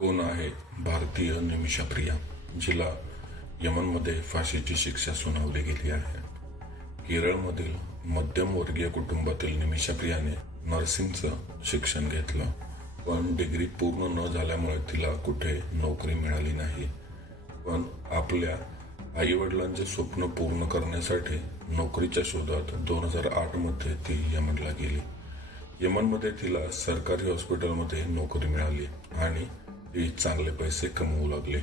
कोण आहे भारतीय निमिषा प्रिया जिला यमनमध्ये फाशीची शिक्षा सुनावली गेली आहे. केरळमधील मध्यमवर्गीय कुटुंबातील निमिषा प्रियाने नर्सिंगचं शिक्षण घेतलं पण डिग्री पूर्ण न झाल्यामुळे तिला कुठे नोकरी मिळाली नाही. पण आपल्या आईवडिलांचे स्वप्न पूर्ण करण्यासाठी नोकरीच्या शोधात दोन हजार आठमध्ये ती यमनला गेली. यमनमध्ये तिला सरकारी हॉस्पिटलमध्ये नोकरी मिळाली आणि ती चांगले पैसे कमवू लागले.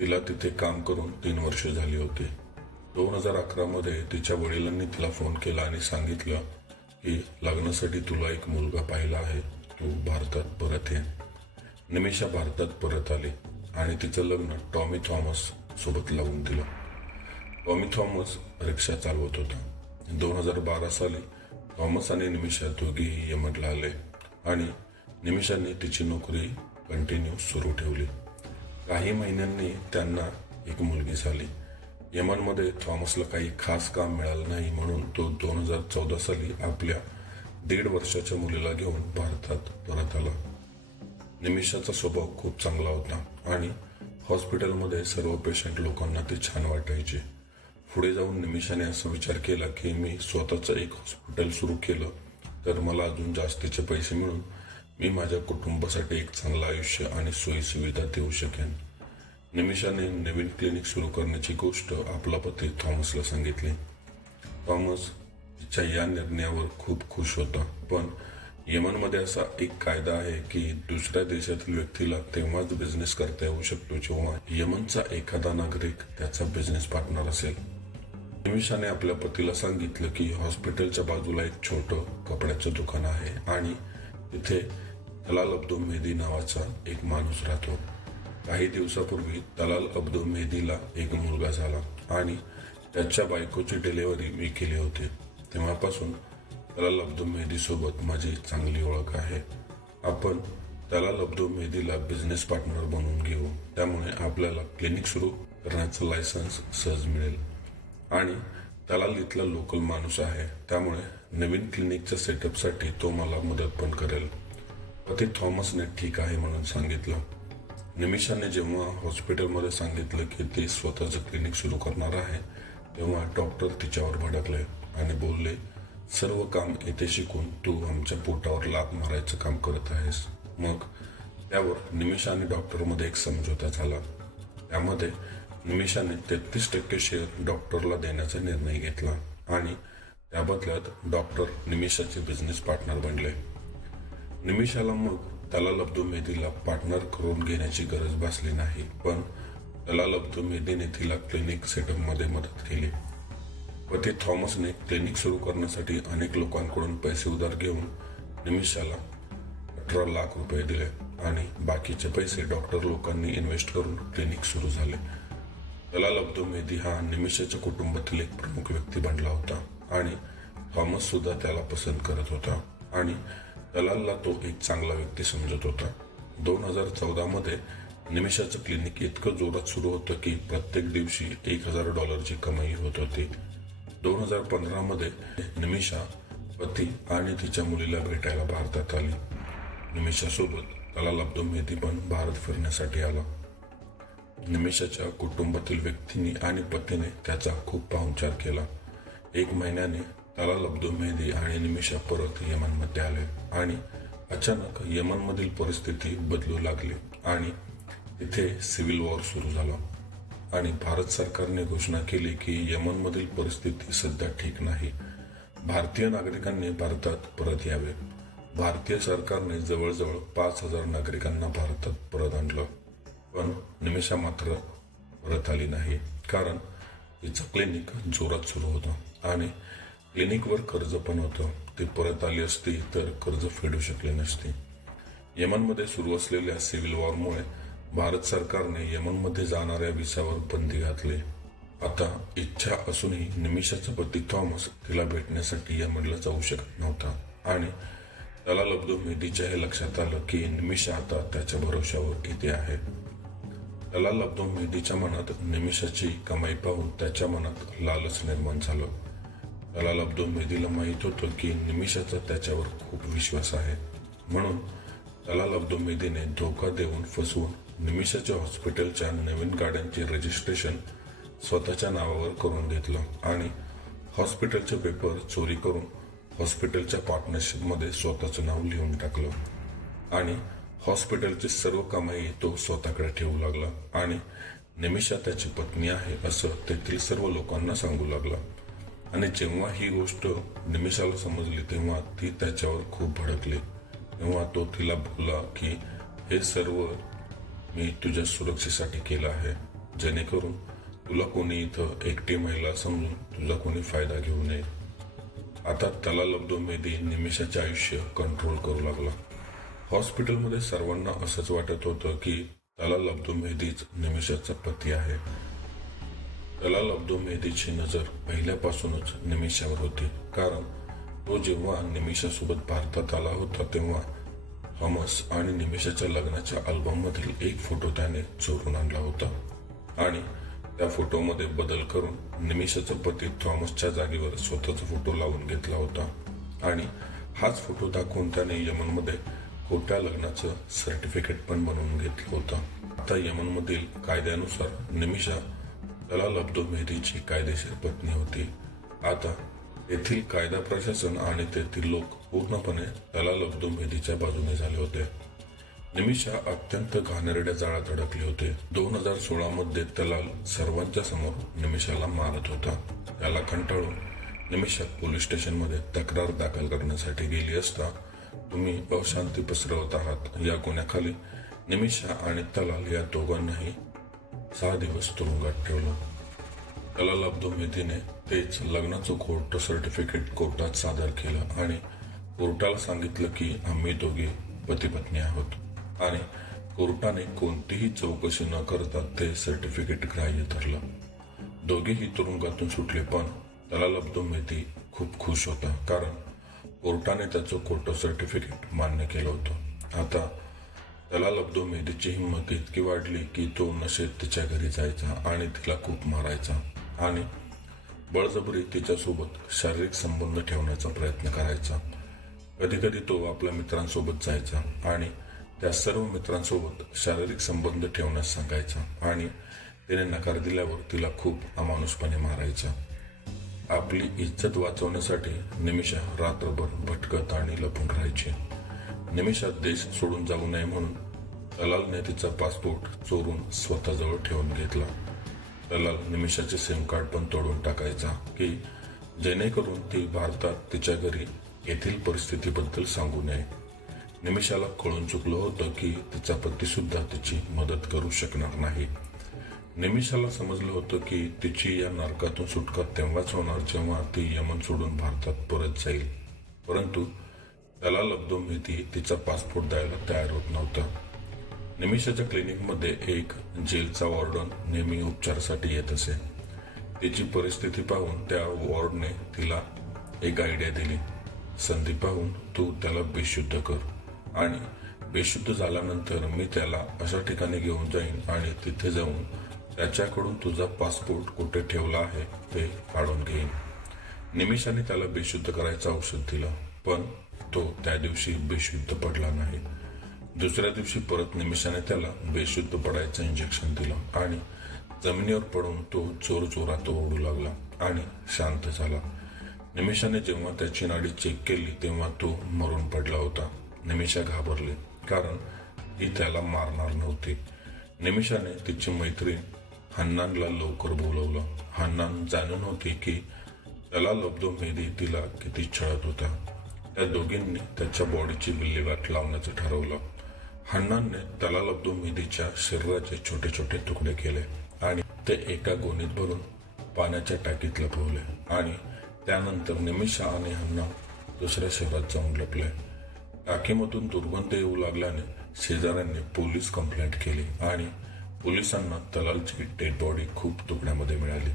तिला तिथे काम करून तीन वर्ष झाली होती. दोन हजार अकरामध्ये तिच्या वडिलांनी तिला फोन केला आणि सांगितलं की लग्नासाठी तुला एक मुलगा पाहिला आहे. तू भारतात परत ये. निमिषा भारतात परत आली आणि तिचं लग्न टॉमी थॉमस सोबत लावून दिलं. टॉमी थॉमस रिक्षा चालवत होता. दोन हजार बारा साली थॉमस आणि निमिषा दोघेही यमनला आले आणि निमिषाने तिची नोकरी कंटिन्यू सुरू ठेवली. काही महिन्यांनी त्यांना एक मुलगी झाली. यमनमध्ये थॉमसला काही खास काम मिळालं नाही म्हणून तो दोन हजार चौदा साली आपल्या दीड वर्षाच्या मुलीला घेऊन भारतात परत आला. निमिषाचा स्वभाव खूप चांगला होता आणि हॉस्पिटलमध्ये सर्व पेशंट लोकांना ते छान वाटायचे. पुढे जाऊन निमिषाने असा विचार केला की मी स्वतःचं एक हॉस्पिटल सुरू केलं तर मला अजून जास्तीचे पैसे मिळून मी माझ्या कुटुंबासाठी एक चांगलं आयुष्य आणि सोयी सुविधा देऊ शकेन. निमिषाने नवीन क्लिनिक सुरू करण्याची गोष्ट आपला पती थॉमसला सांगितली. थॉमस तिच्या या निर्णयावर खूप खुश होता. पण यमनमध्ये असा एक कायदा आहे की दुसऱ्या देशातील व्यक्तीला तेव्हाच बिझनेस करता येऊ शकतो जेव्हा यमनचा एखादा नागरिक त्याचा बिझनेस पार्टनर असेल. निमिषाने आपल्या पतीला सांगितलं की हॉस्पिटलच्या बाजूला एक छोटं कपड्याचं दुकान आहे आणि तिथे तलाल अब्दो मेहदी नावाचा एक माणूस राहतो. काही दिवसापूर्वी तलाल अब्दो मेहदीला एक मुलगा झाला आणि त्याच्या बायकोची डिलेवरी मी केली होती. तेव्हापासून तलाल अब्दो मेहदीसोबत माझी चांगली ओळख आहे. आपण तलाल अब्दो मेहदीला बिझनेस पार्टनर बनवून घेऊ. त्यामुळे आपल्याला क्लिनिक सुरू करण्याचं लायसन्स सहज मिळेल. आणि तलाल इथला लोकल माणूस आहे. त्यामुळे नवीन क्लिनिकच्या सेटअपसाठी तो मला मदत पण करेल. पती थॉमसने ठीक आहे म्हणून सांगितलं. निमिषाने जेव्हा हॉस्पिटलमध्ये सांगितलं की ते स्वतःचं क्लिनिक सुरू करणार आहे तेव्हा डॉक्टर तिच्यावर भडकले आणि बोलले सर्व काम येथे शिकून तू आमच्या पोटावर लाभ मारायचं काम करत आहेस. मग त्यावर निमिषा आणि डॉक्टरमध्ये एक समझोता झाला. त्यामध्ये निमिषाने तेहतीस टक्के शेअर डॉक्टरला देण्याचा निर्णय घेतला आणि त्या बदल्यात डॉक्टर निमिषाचे बिझनेस पार्टनर बनले. निमिषाला मग त्याला अब्दू मेहदीला पार्टनर करून घेण्याची गरज भासली नाही पण तलाल अब्दू मेहदीने तिला क्लिनिक सेटअपमध्ये मदत केली. पती थॉमसने क्लिनिक सुरू करण्यासाठी अनेक लोकांकडून पैसे उधार घेऊन निमिषाला अठरा लाख रुपये दिले आणि बाकीचे पैसे डॉक्टर लोकांनी इन्व्हेस्ट करून क्लिनिक सुरू झाले. दलाल अब्दू मेहदी हा निमिषाच्या कुटुंबातील एक प्रमुख व्यक्ती बनला होता आणि थॉमस सुद्धा त्याला पसंत करत होता आणि दलालला तो एक चांगला व्यक्ती समजत होता. दोन हजार चौदामध्ये निमिषाचं क्लिनिक इतकं जोरात सुरू होतं की प्रत्येक दिवशी एक हजार डॉलरची कमाई होत होती. दोन हजार पंधरामध्ये निमिषा पती आणि तिच्या मुलीला भेटायला भारतात आली. निमिषासोबत दलाल अब्दुल मेहदी पण भारत फिरण्यासाठी आला. निमिषाच्या कुटुंबातील व्यक्तींनी आणि पतीने त्याचा खूप पाहुणचार केला. एक महिन्याने त्याला अब्दू मेहदी आणि निमिषा परत यमनमध्ये आले. आणि अचानक यमनमधील परिस्थिती बदलू लागली आणि तिथे सिव्हिल वॉर सुरू झाला. आणि भारत सरकारने घोषणा केली की यमनमधील परिस्थिती सध्या ठीक नाही. भारतीय नागरिकांनी भारतात परत यावे. भारतीय सरकारने जवळजवळ पाच हजार नागरिकांना भारतात परत आणलं. पण निमिषा मात्र परत आली नाही. कारण तिचं क्लिनिक जोरात सुरू होतं. आणि क्लिनिकवर कर्ज पण होतं. ती परत आली असती तर कर्ज फेडू शकली नसती. यमनमध्ये सुरू असलेल्या सिव्हिल वॉरमुळे भारत सरकारने यमनमध्ये जाणाऱ्या विसावर बंदी घातली. आता इच्छा असूनही निमिषाचा पती थॉमस तिला भेटण्यासाठी यमनला जाऊ शकत नव्हता. आणि त्याला लब्धू मेहदीच्या हे लक्षात आलं की निमिषा आता त्याच्या भरोशावर किती आहे. त्याला लब्धू मेहदीच्या मनात निमिषाची कमाई पाहून त्याच्या मनात लालच निर्माण झालं. त्याला अब्दुल मेहदीला माहीत होतं की निमिषाचा त्याच्यावर खूप विश्वास आहे. म्हणून तलाल अब्दुल मेहदीने धोका देऊन फसवून निमिषाच्या हॉस्पिटलच्या नवीन गाड्यांचे रजिस्ट्रेशन स्वतःच्या नावावर करून घेतलं आणि हॉस्पिटलचे पेपर चोरी करून हॉस्पिटलच्या पार्टनरशिपमध्ये स्वतःचं नाव लिहून टाकलं. आणि हॉस्पिटलची सर्व कामही तो स्वतःकडे ठेवू लागला आणि निमिषा त्याची पत्नी आहे असं तेथील सर्व लोकांना सांगू लागला. आणि जेव्हा ही गोष्ट निमिषाला समजली तेव्हा ती त्याच्यावर खूप भडकली. तेव्हा तो तिला बोलला की हे सर्व मी तुझ्या सुरक्षेसाठी केलं आहे. जेणेकरून तुला कोणी इथं एकटी महिला समजून तुझा कोणी फायदा घेऊ नये. आता त्याला लब्धोमेदी निमिषाचे आयुष्य कंट्रोल करू लागला. हॉस्पिटलमध्ये सर्वांना असंच वाटत होतं की त्याला लब्धोमेदीच निमिषाचा पती आहे. त्याला लब्धो मेहदीची नजर पहिल्यापासूनच निमिषावर होती. कारण तो जेव्हा निमिषासोबत भारतात आला होता तेव्हा थॉमस आणि निमिषाच्या लग्नाच्या अल्बममधील एक फोटो त्याने चोरून आणला होता. आणि त्या फोटोमध्ये बदल करून निमिषाचा पती थॉमसच्या जागेवर स्वतःचा फोटो लावून घेतला होता. आणि हाच फोटो दाखवून त्याने यमनमध्ये खोट्या लग्नाचं सर्टिफिकेट पण बनवून घेतलं होतं. आता यमनमधील कायद्यानुसार निमिषा त्याला लब्धो मेहदीची कायदेशीर पत्नी होती. आता येथील कायदा प्रशासन आणि तेथील लोक पूर्णपणे त्याला लब्धो मेहदीच्या बाजूने झाले होते. निमिषा अत्यंत घाणेरड्या जाळ्यात अडकले होते. दोन हजार सोळा मध्ये तलाल सर्वांच्या समोर निमिषाला मारत होता. त्याला कंटाळून निमिषा पोलीस स्टेशनमध्ये तक्रार दाखल करण्यासाठी गेली असता तुम्ही अशांती पसरवत आहात. या गुन्ह्याखाली निमिषा आणि तलाल या दोघांनाही सहा दिवस तुरुंगात ठेवला. त्याला लब्धो तेच लग्नाचं कोर्ट सर्टिफिकेट कोर्टात सादर केलं आणि कोर्टाला सांगितलं की आम्ही दोघे पती पत्नी आहोत. आणि कोर्टाने कोणतीही चौकशी न करता ते सर्टिफिकेट ग्राह्य धरलं. दोघेही तुरुंगातून सुटले पण त्याला लब्धो मेहदी खूप खुश होता कारण कोर्टाने त्याचं कोर्ट सर्टिफिकेट मान्य केलं होतं. आता त्याला लब्धो मेहदीची हिंमत इतकी वाढली की तो नशेत तिच्या घरी जायचा आणि तिला खूप मारायचा. आणि बळजबरी तिच्यासोबत शारीरिक संबंध ठेवण्याचा प्रयत्न करायचा. कधी कधी तो आपल्या मित्रांसोबत जायचा आणि त्या सर्व मित्रांसोबत शारीरिक संबंध ठेवण्यास सांगायचा आणि तिने नकार दिल्यावर तिला खूप अमानुषपणे मारायचा. आपली इज्जत वाचवण्यासाठी निमिषा रात्रभर भटकत आणि लपून राहायची. निमिषात देश सोडून जाऊ नये म्हणून दलालने तिचा पासपोर्ट चोरून स्वतःजवळ ठेवून घेतला. दलाल निमिषाचे सिम कार्ड पण तोडून टाकायचा की जेणेकरून ती भारतात तिच्या घरी येथील परिस्थितीबद्दल सांगू नये. निमिषाला कळून चुकलं होतं की तिचा पती सुद्धा तिची मदत करू शकणार नाही. निमिषाला समजलं होतं की तिची या नरकातून सुटका तेव्हाच होणार जेव्हा ती यमन सोडून भारतात परत जाईल. परंतु त्याला लब्धो मेहदी तिचा पासपोर्ट द्यायला तयार होत नव्हता. निमिषाच्या क्लिनिकमध्ये एक जेलचा वॉर्डन नेहमी उपचारासाठी येत असे. तिची परिस्थिती पाहून त्या वॉर्डने तिला एक आयडिया दिली. संधी पाहून तू त्याला बेशुद्ध कर. आणि बेशुद्ध झाल्यानंतर मी त्याला अशा ठिकाणी घेऊन जाईन आणि तिथे जाऊन त्याच्याकडून तुझा पासपोर्ट कुठे ठेवला आहे ते काढून घेईन. निमिषाने त्याला बेशुद्ध करायचं औषध दिलं. पण तो त्या दिवशी बेशुद्ध पडला नाही. दुसऱ्या दिवशी परत निमिषाने त्याला बेशुद्ध पडायचं इंजेक्शन दिलं आणि जमिनीवर पडून तो चोर चोरात ओढू लागला आणि शांत झाला. निमिषाने जेव्हा त्याची नाडी चेक केली तेव्हा तो मरून पडला होता. निमिषा घाबरली कारण ही त्याला मारणार नव्हती. निमिषाने तिची मैत्रीण हन्नानला लवकर बोलवलं. हन्नान जाणून होती की त्याला लब्धो मेदी तिला किती छळत होता. त्या दोघींनी त्याच्या बॉडीची विल्हेवाट लावण्याचं ठरवलं. हन्नानने त्याला लब्धो शरीराचे छोटे छोटे तुकडे केले आणि ते एका गोणीत भरून पाण्याच्या टाकीत लपवले आणि त्यानंतर निमिषा आणि हन्ना दुसऱ्या शहरात जाऊन लपले. टाकीमधून दुर्गंध येऊ लागल्याने शेजाऱ्यांनी पोलीस कंप्लेंट केली आणि पोलिसांना तलालची डेड बॉडी खूप तुकड्यामध्ये मिळाली.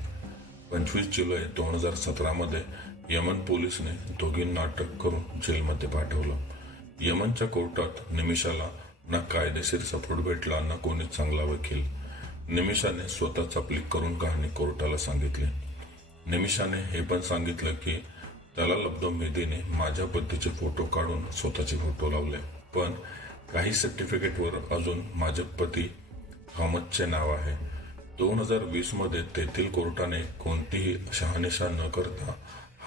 पंचवीस जुलै दोन हजार सतरामध्ये यमन पोलिसने दोघींना अटक करून जेलमध्ये पाठवलं. यमनच्या कोर्टात निमिषाला ना कायदेशीर सपोर्ट भेटला ना कोणी चांगला वकील. निमिषाने स्वतःचा आपली करून कहाणी कोर्टाला सांगितली. निमिषाने हे पण सांगितलं की त्याला लब्दो मेदीने माझ्या पद्धतीचे फोटो काढून स्वतःचे फोटो लावले. पण काही सर्टिफिकेटवर अजून माझे पती अहमदचे नाव आहे. दोन हजार वीसमध्ये तेथील कोर्टाने कोणतीही शहानिशा न करता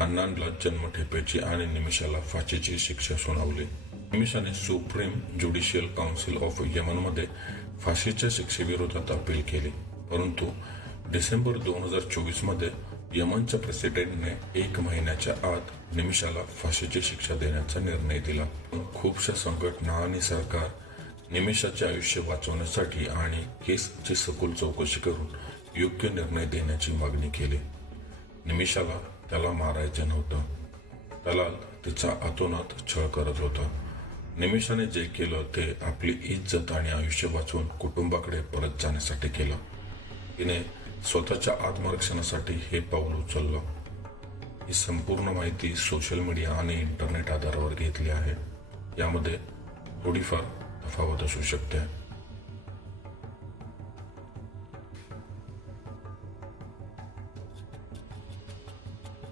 हन्नानला जन्मठेपेची आणि निमिषाला फाशीची शिक्षा सुनावली निमिषाने सुप्रीम ज्युडिशियल काउन्सिल ऑफ यमनमध्ये फाशीच्या शिक्षेविरोधात अपील केली परंतु डिसेंबर दोन हजार चोवीसमध्ये यमनच्या प्रेसिडेंटने एक महिन्याच्या आत निमिषाला फाशीची शिक्षा देण्याचा निर्णय दिला पण खूपशा संघटना आणि सरकार निमिषाचे आयुष्य वाचवण्यासाठी आणि केसची सखोल चौकशी करून योग्य निर्णय देण्याची मागणी केली निमिषाला त्याला मारायचं नव्हतं. त्याला तिचा अतोनात छळ करत होता. निमिषाने जे केलं ते आपली इज्जत आणि आयुष्य वाचवून कुटुंबाकडे परत जाण्यासाठी केलं. तिने स्वतःच्या आत्मरक्षणासाठी हे पाऊल उचललं. ही संपूर्ण माहिती सोशल मीडिया आणि इंटरनेट आधारावर घेतली आहे. यामध्ये थोडीफार तफावत असू शकते.